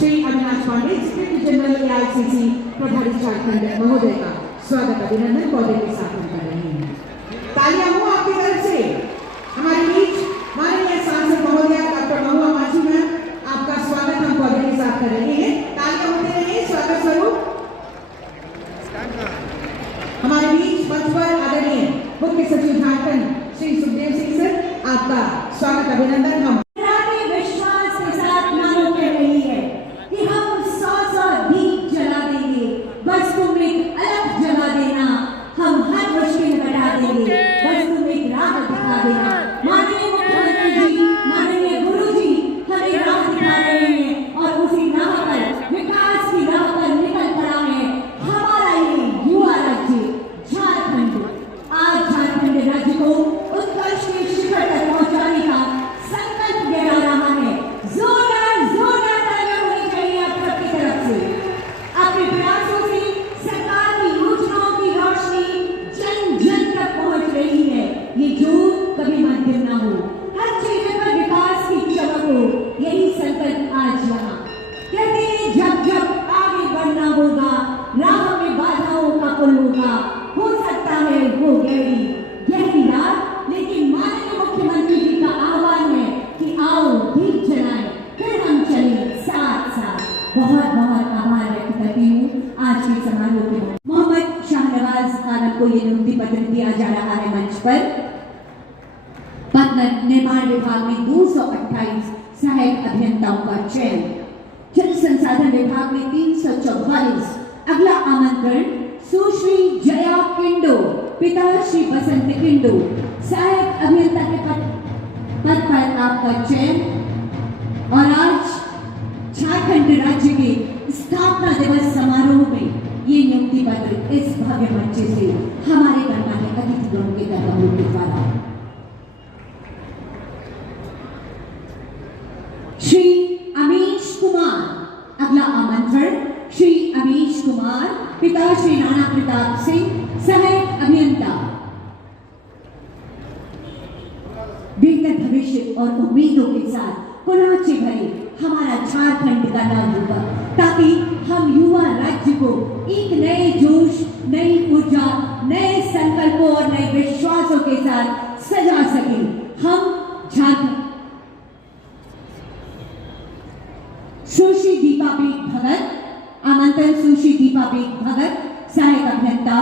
श्री अविनाश पांडे, स्क्रिप्ट general AICC प्रभारी झारखंड महोदय का स्वागत अभिनंदन पौधे के साथ हम कर रहे हैं। तालियां हो आपकी तरफ से। हमारे बीच माननीय सांसद महोदय डॉक्टर महुआ माझी मैम, आपका स्वागत हम पौधे के साथ कर रहे हैं। तालियां होते रहे स्वागत स्वरूप। हमारे बीच मंच पर आदरणीय मुख्य सचिव झारखंड श्री सुखदेव सिंह सर, आपका स्वागत अभिनंदन। हम विश्वास के साथ मानो कह रही है कि हम 100 दीप जला देंगे, बस तुम एक अलग जला देना, हम हर मुश्किल हटा देंगे, बस तुम एक राह दिखा देना। माननीय मुख्यमंत्री जी, माननीय गुरु जी हमें राह दिखा रहे हैं और उसी राह पर, विकास की राह पर निकल पड़ा है हमारा ये युवा राज्य झारखंड। आज झारखंड राज्य को उत्कर्ष के शिखर तक पहुंचाने का संकल्प लेना रहा है। जोरदार तालियां होनी चाहिए आप सबकी तरफ से। अपने प्रयासों से सरकार की योजनाओं की रोशनी जन जन तक पहुंच रही है। ये जोत कभी मंदिर ना हो, हर जगह पर विकास की चमक हो, यही संकल्प आज यहाँ। कहते हैं जब जब आगे बढ़ना होगा, राह में बाधाओं का पुल होगा, हो सकता है वो गहरी रात, लेकिन माननीय मुख्यमंत्री जी का आह्वान है कि आओ दीप जलाएं, फिर हम चलें साथ साथ। बहुत बहुत आभार व्यक्त करती हूँ आज के समारोह के। मोहम्मद शाहनवाज खान को ये नियुक्ति पत्र दिया जा रहा है मंच पर। पथ निर्माण विभाग में 228 सहायक अभियंताओं का चयन, जल संसाधन विभाग में 344। अगला आमंत्रण सुश्री जया किंडो, पिता श्री बसंत किंडो, सहायक अभियंता के पद पर आपका चयन। और आज झारखंड राज्य के स्थापना दिवस समारोह में ये नियुक्ति पत्र इस भव्य मंच से हमारे गणमान्य अतिथिगणों के दरबारों के द्वारा श्री अमीश कुमार। अगला आमंत्रण श्री अमीश कुमार, पिता श्री राणा प्रताप सिंह, सहायक अभियंता। बेहतर भविष्य और उम्मीदों के साथ कुलाचे भरे हमारा झारखंड का नाम होगा, ताकि हम युवा राज्य को एक नए जोश, नई ऊर्जा, नए संकल्पों और नए विश्वासों के साथ सजा सकें। हम झारखंड। सुश्री दीपा बेग भगत, आमंत्रण सुश्री दीपा बेग भगत, सहायक अभियंता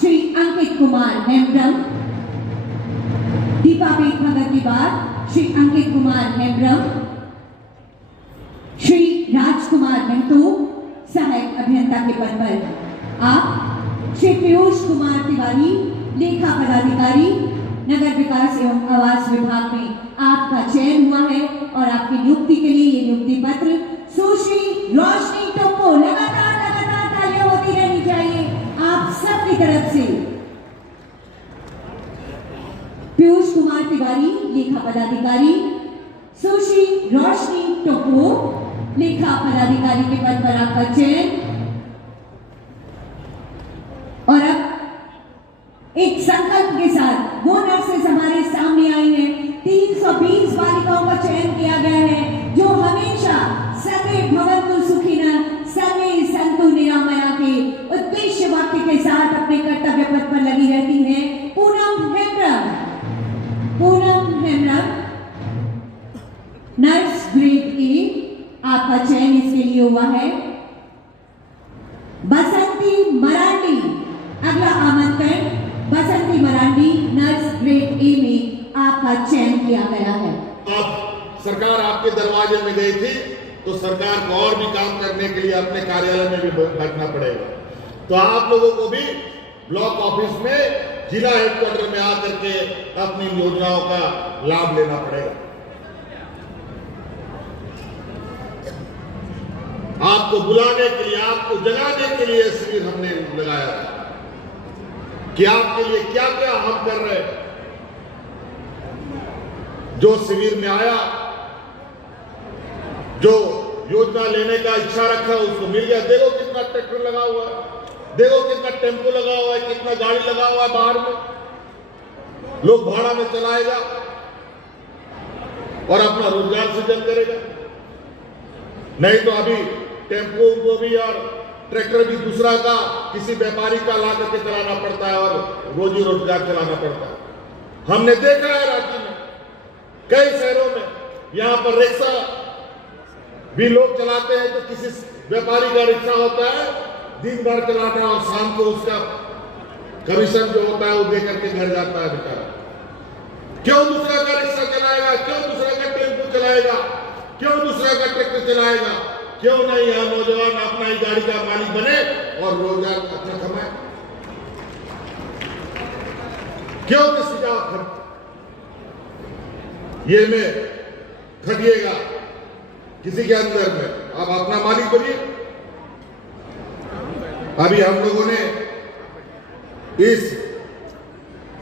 श्री अंकित कुमार हेम्ब्रम। दीपा बेग भगत के बाद श्री अंकित कुमार हेम्ब्रम, श्री राजकुमार महतो, सहायक अभियंता के पद पर आप। श्री पीयूष कुमार तिवारी, लेखा पदाधिकारी, नगर विकास एवं आवास विभाग में आपका चयन हुआ है और आपकी नियुक्ति के लिए ये नियुक्ति पत्र। सुश्री रोशनी टोप्पो, लगातार तालियां होती रहनी चाहिए आप सबकी तरफ से। पीयूष कुमार तिवारी, लेखा पदाधिकारी, सुश्री रोशनी टोप्पो, लेखा पदाधिकारी के पद पर आपका चयन। और अब एक संकल्प के साथ वो नर्सेस हमारे सामने आई हैं। 320 बालिकाओं का चयन किया गया है जो हमेशा सर्वे भवन्तु सुखिनः सर्वे सन्तु निरामया के उद्देश्य वाक्य के साथ अपने कर्तव्य पथ पर लगी रहती हैं। Poonam Hembram, nurse grade A, आपका चयन इसके लिए हुआ है। बसंती मरांडी, अगला आमंत्रण बसंती मरांडी, नर्स ग्रेड ए में आपका चयन किया गया है। अब सरकार आपके दरवाजे में गई थी तो सरकार को और भी काम करने के लिए अपने कार्यालय में भी बैठना पड़ेगा। तो आप लोगों को भी ब्लॉक ऑफिस में, जिला हेडक्वार्टर में आकर के अपनी योजनाओं का लाभ लेना पड़ेगा। आपको बुलाने के लिए, आपको जगाने के लिए शिविर हमने लगाया था कि आपके लिए क्या क्या हम कर रहे हैं। जो शिविर में आया, जो योजना लेने का इच्छा रखा उसको मिल गया। देखो कितना ट्रैक्टर लगा हुआ है, देखो कितना टेम्पो लगा हुआ है, कितना गाड़ी लगा हुआ है बाहर में, लोग भाड़ा में चलाएगा और अपना रोजगार सृजन करेगा। नहीं तो अभी टेम्पो को भी और ट्रैक्टर भी दूसरा का किसी व्यापारी का ला करके चलाना पड़ता है और रोजी रोजगार चलाना पड़ता है। हमने देखा है राज्य में कई शहरों में यहाँ पर रिक्शा भी लोग चलाते हैं, तो किसी व्यापारी का रिक्शा होता है, दिन भर चलाता है और शाम को उसका कमीशन जो होता है वो दे करके घर जाता है बेचारा। क्यों दूसरा का रिक्शा चलाएगा, क्यों दूसरा का टेम्पो चलाएगा, क्यों दूसरा का ट्रैक्टर चलाएगा? क्यों नहीं यहाँ नौजवान अपना ही गाड़ी का मालिक बने और रोजगार अच्छा कमाए? क्यों किसी का ये में खटिएगा किसी के अंदर में? आप अपना मालिक बनिए। अभी हम लोगों ने इस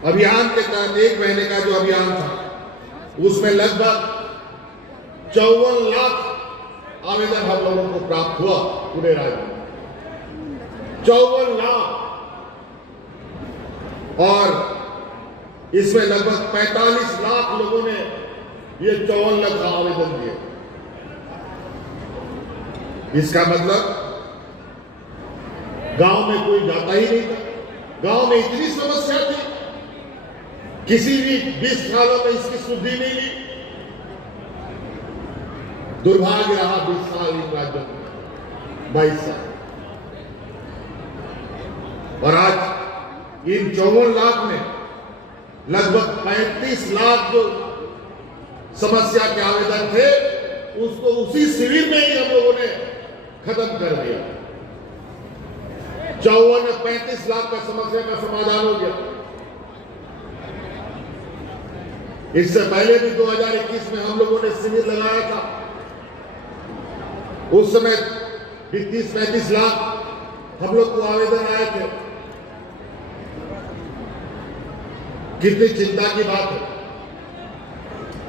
अभियान के तहत 1 महीने का जो अभियान था उसमें लगभग 54 लाख आवेदन हम लोगों को प्राप्त हुआ पूरे राज्य में। 54 लाख, और इसमें लगभग 45 लाख लोगों ने ये 54 लाख आवेदन दिए। इसका मतलब गांव में कोई जाता ही नहीं था। गांव में इतनी समस्या थी, किसी भी 20 सालों में इसकी सुधि नहीं ली। दुर्भाग्य रहा 20 साल इन राज्यों में, 22 साल, और आज इन 54 लाख में लगभग 35 लाख जो समस्या के आवेदन थे उसको उसी शिविर में ही हम लोगों ने खत्म कर दिया। 54 में 35 लाख का समस्या का समाधान हो गया। इससे पहले भी 2021 में हम लोगों ने शिविर लगाया था। उस समय 30-35 लाख हम लोग को आवेदन आए थे। कितनी चिंता की बात है,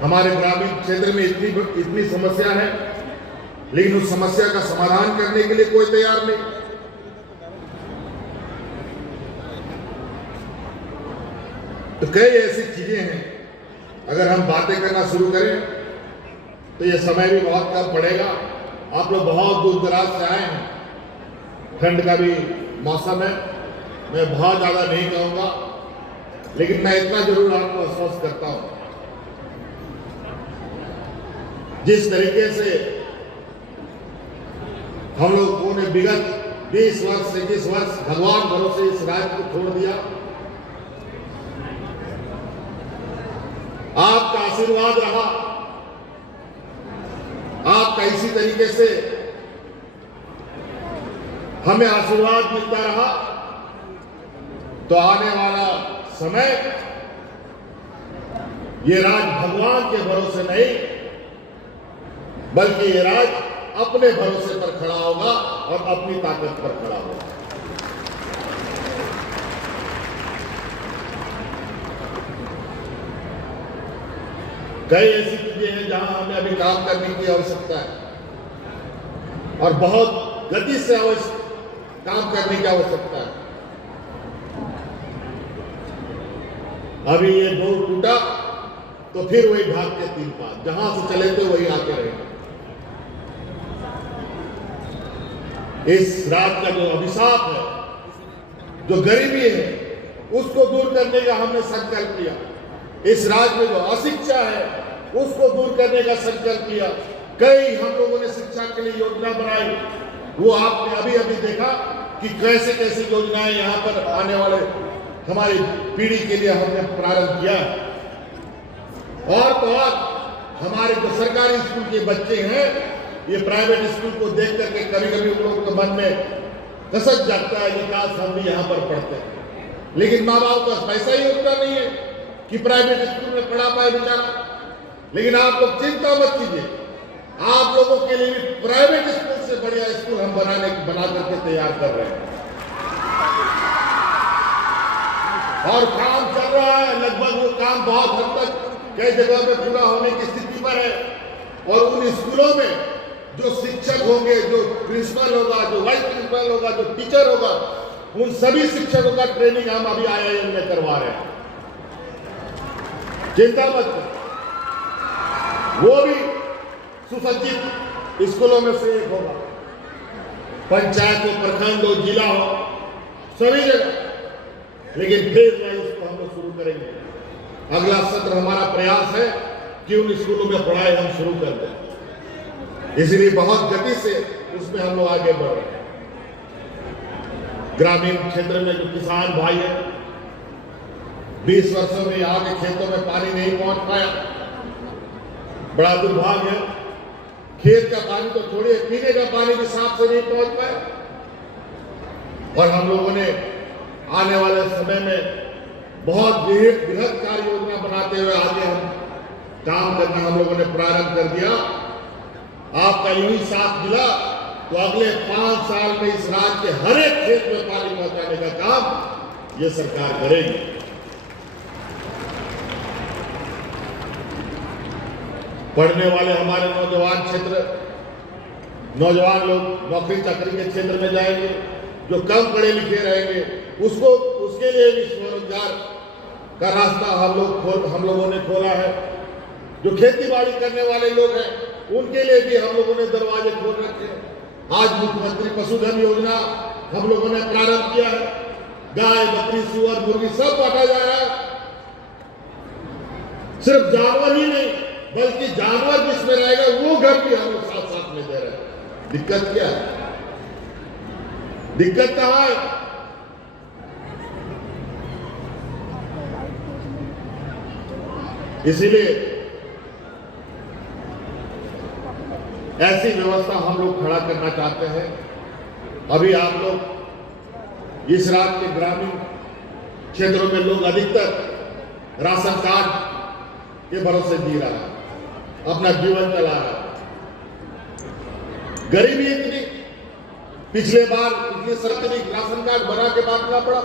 हमारे ग्रामीण क्षेत्र में इतनी समस्या है, लेकिन उस समस्या का समाधान करने के लिए कोई तैयार नहीं। तो कई ऐसी चीजें हैं, अगर हम बातें करना शुरू करें तो ये समय भी बहुत कम पड़ेगा। आप लोग बहुत दूर दराज से आए हैं, ठंड का भी मौसम है, मैं बहुत ज्यादा नहीं कहूंगा, लेकिन मैं इतना जरूर आपको आश्वस्त करता हूं, जिस तरीके से हम लोगों ने विगत 20 वर्ष 21 वर्ष भगवान भरोसे इस राज्य को छोड़ दिया, आपका आशीर्वाद रहा, आपका इसी तरीके से हमें आशीर्वाद मिलता रहा, तो आने वाला समय ये राज भगवान के भरोसे नहीं, बल्कि ये राज अपने भरोसे पर खड़ा होगा और अपनी ताकत पर खड़ा होगा। कई ऐसी चीजें हैं जहां हमें अभी काम करने की आवश्यकता है और बहुत गति से काम करने की आवश्यकता है। अभी ये डोर टूटा तो फिर वही भाग के 3 पास, जहां से चले थे वही आके रहेगा। इस रात का जो अभिशाप है, जो गरीबी है, उसको दूर करने का हमने संकल्प लिया। इस राज्य में जो अशिक्षा है उसको दूर करने का संकल्प लिया। कई हम लोगों ने शिक्षा के लिए योजना बनाई, वो आपने अभी अभी देखा कि कैसे कैसे योजनाएं यहाँ पर आने वाले हमारी पीढ़ी के लिए हमने प्रारंभ किया। और तो और हमारे जो सरकारी स्कूल के बच्चे हैं, ये प्राइवेट स्कूल को देख करके कभी कभी उन लोगों के मन में कसक जाता है कि काश हम भी यहाँ पर पढ़ते हैं, लेकिन माँ बाप का पैसा ही उतना नहीं है कि प्राइवेट स्कूल में पढ़ा पाए बेचारा। लेकिन आप लोग चिंता मत कीजिए, आप लोगों के लिए भी प्राइवेट स्कूल से बढ़िया स्कूल हम बना करके तैयार कर रहे हैं और काम चल रहा है। लगभग वो काम बहुत हद तक कई जगह में पूरा होने की स्थिति पर है। और उन स्कूलों में जो शिक्षक होंगे, जो प्रिंसिपल होगा, जो वाइस प्रिंसिपल होगा, जो टीचर होगा, उन सभी शिक्षकों का ट्रेनिंग हम अभी IIM में करवा रहे हैं। चिंता मत, वो भी सुसज्जित स्कूलों में से एक होगा। पंचायत हो, प्रखंड हो, जिला हो, सभी जगह। लेकिन फेज वाइज उसको हम लोग शुरू करेंगे। अगला सत्र हमारा प्रयास है कि उन स्कूलों में पढ़ाई हम शुरू कर दें। इसलिए बहुत गति से उसमें हम लोग आगे बढ़ रहे हैं। ग्रामीण क्षेत्र में जो किसान भाई है, 20 वर्षों में यहाँ के खेतों में पानी नहीं पहुंच पाया, बड़ा दुर्भाग्य है। खेत का पानी तो छोड़िए, पीने का पानी भी साफ से नहीं पहुंच पाया। और हम लोगों ने आने वाले समय में बहुत बृहद कार्य योजना बनाते हुए आगे हम काम करना हम लोगों ने प्रारंभ कर दिया। आपका यूं ही साथ मिला तो अगले 5 साल में इस राज्य के हर एक खेत में पानी पहुंचाने का काम ये सरकार करेगी। पढ़ने वाले हमारे नौजवान क्षेत्र, नौजवान लोग नौकरी चाकरी के क्षेत्र में जाएंगे। जो कम पढ़े लिखे रहेंगे उसके लिए भी स्वरोजगार का रास्ता हम लोगों ने खोला है। जो खेती बाड़ी करने वाले लोग हैं उनके लिए भी हम लोगों ने दरवाजे खोल रखे हैं। आज मुख्यमंत्री पशुधन योजना हम लोगों ने प्रारंभ किया है। गाय, बकरी, सुअर, मुर्गी सब बांटा जा रहा है। सिर्फ जानवर ही नहीं बल्कि जानवर जिसमें रहेगा वो घर भी हम लोग साथ साथ में दे रहे हैं। दिक्कत क्या है? दिक्कत कहां है? इसीलिए ऐसी व्यवस्था हम लोग खड़ा करना चाहते हैं। अभी आप लोग इस राज्य के ग्रामीण क्षेत्रों में लोग अधिकतर राशन कार्ड के भरोसे जी रहा है, अपना जीवन चला रहा है। गरीबी इतनी, पिछली सरकारी राशन कार्ड बना के बांटना पड़ा।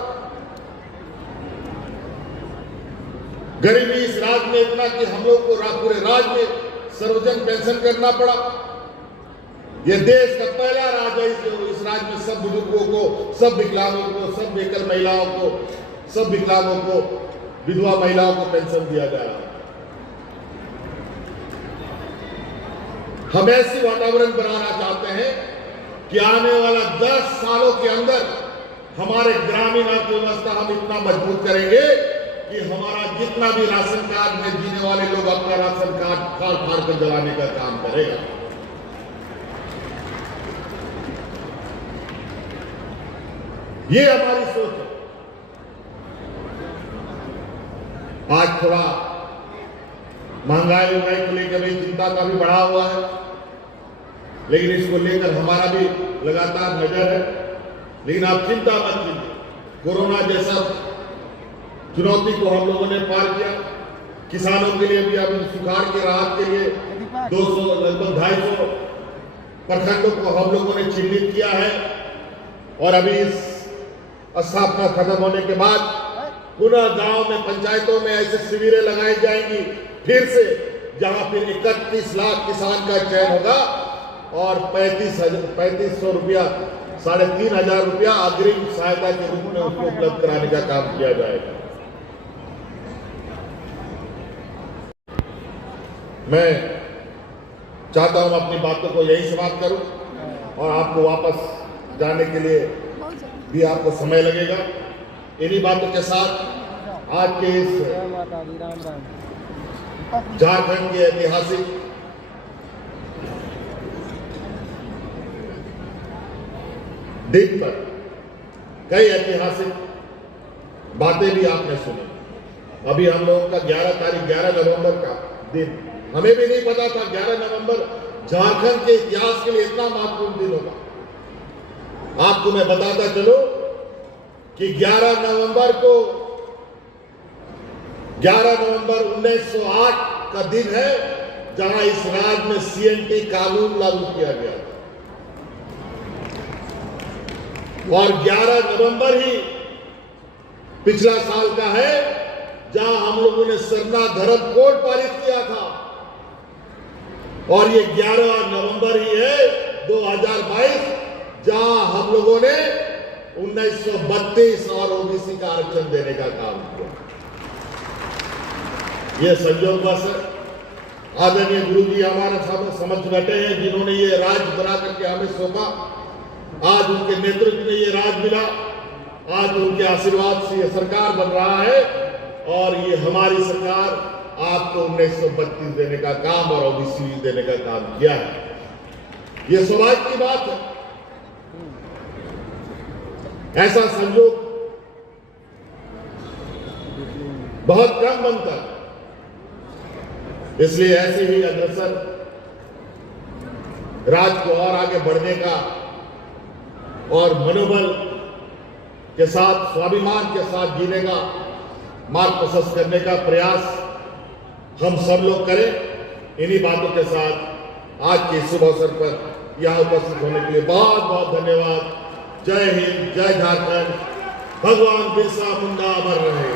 गरीबी इस राज्य में इतना कि हम लोग को पूरे राज्य में सर्वजन पेंशन करना पड़ा। यह देश का पहला राज्य है इस राज्य में सब बुजुर्गों को, सब विकलांगों को, सब बेकर महिलाओं को, सब विकलांगों को, विधवा महिलाओं को पेंशन दिया जा रहा है। हम ऐसी वातावरण बनाना चाहते हैं कि आने वाला 10 सालों के अंदर हमारे ग्रामीण अर्थव्यवस्था हम इतना मजबूत करेंगे कि हमारा जितना भी राशन कार्ड में जीने वाले लोग अपना राशन कार्ड फाड़ फाड़ कर जलाने का काम करेगा। ये हमारी सोच है। आज थोड़ा महंगाई को लेकर भी चिंता का भी बढ़ा हुआ है, लेकिन इसको लेकर हमारा भी लगातार नजर है। लेकिन आप चिंता मत कीजिए, कोरोना जैसा चुनौती को हम लोगों ने पार किया। किसानों के लिए भी अभी सुखाड़ के राहत के लिए 200 लगभग 250 प्रखंडों को हम लोगों ने चिन्हित किया है। और अभी इस स्थापना खत्म होने के बाद पुनः गांव में, पंचायतों में ऐसे शिविरें लगाई जाएंगी फिर से, जहां फिर 31 लाख किसान का चयन होगा और 3500 रुपया, 3500 रुपया अग्रिम सहायता के रूप में उसको उपलब्ध कराने का काम किया जाएगा। मैं चाहता हूं अपनी बातों को यही समाप्त करूं और आपको वापस जाने के लिए भी आपको समय लगेगा। इन्हीं बातों के साथ आज के इस झारखंड के ऐतिहासिक दिन पर कई ऐतिहासिक बातें भी आपने सुनी। अभी हम लोगों का 11 नवंबर का दिन, हमें भी नहीं पता था 11 नवंबर झारखंड के इतिहास के लिए इतना महत्वपूर्ण दिन होगा। आपको मैं बताता चलूं कि 11 नवंबर 1908 का दिन है जहां इस राज्य में CNT कानून लागू किया गया और 11 नवंबर ही पिछला साल का है जहां हम लोगों ने सरना धर्म कोड पारित किया था। और ये 11 नवंबर ही है 2022 जहां हम लोगों ने 1932 और OBC का आरक्षण देने का काम किया। यह संयोग बस है आदरणीय गुरु जी हमारे साथ समझ बैठे हैं, जिन्होंने ये राज बना करके हमें सौंपा। आज उनके नेतृत्व में ये राज मिला, आज उनके आशीर्वाद से ये सरकार बन रहा है और ये हमारी सरकार आपको 1932 देने का काम और ओबीसी देने का काम किया है। ये सौभाग्य की बात है, ऐसा संयोग बहुत कम बनता है। इसलिए ऐसे ही अग्रसर राज को और आगे बढ़ने का और मनोबल के साथ, स्वाभिमान के साथ जीने का मार्ग प्रशस्त करने का प्रयास हम सब लोग करें। इन्हीं बातों के साथ आज के शुभ अवसर पर यहाँ उपस्थित होने के लिए बहुत बहुत धन्यवाद। जय हिंद, जय झारखंड, भगवान बिरसा मुंडा अमर रहे।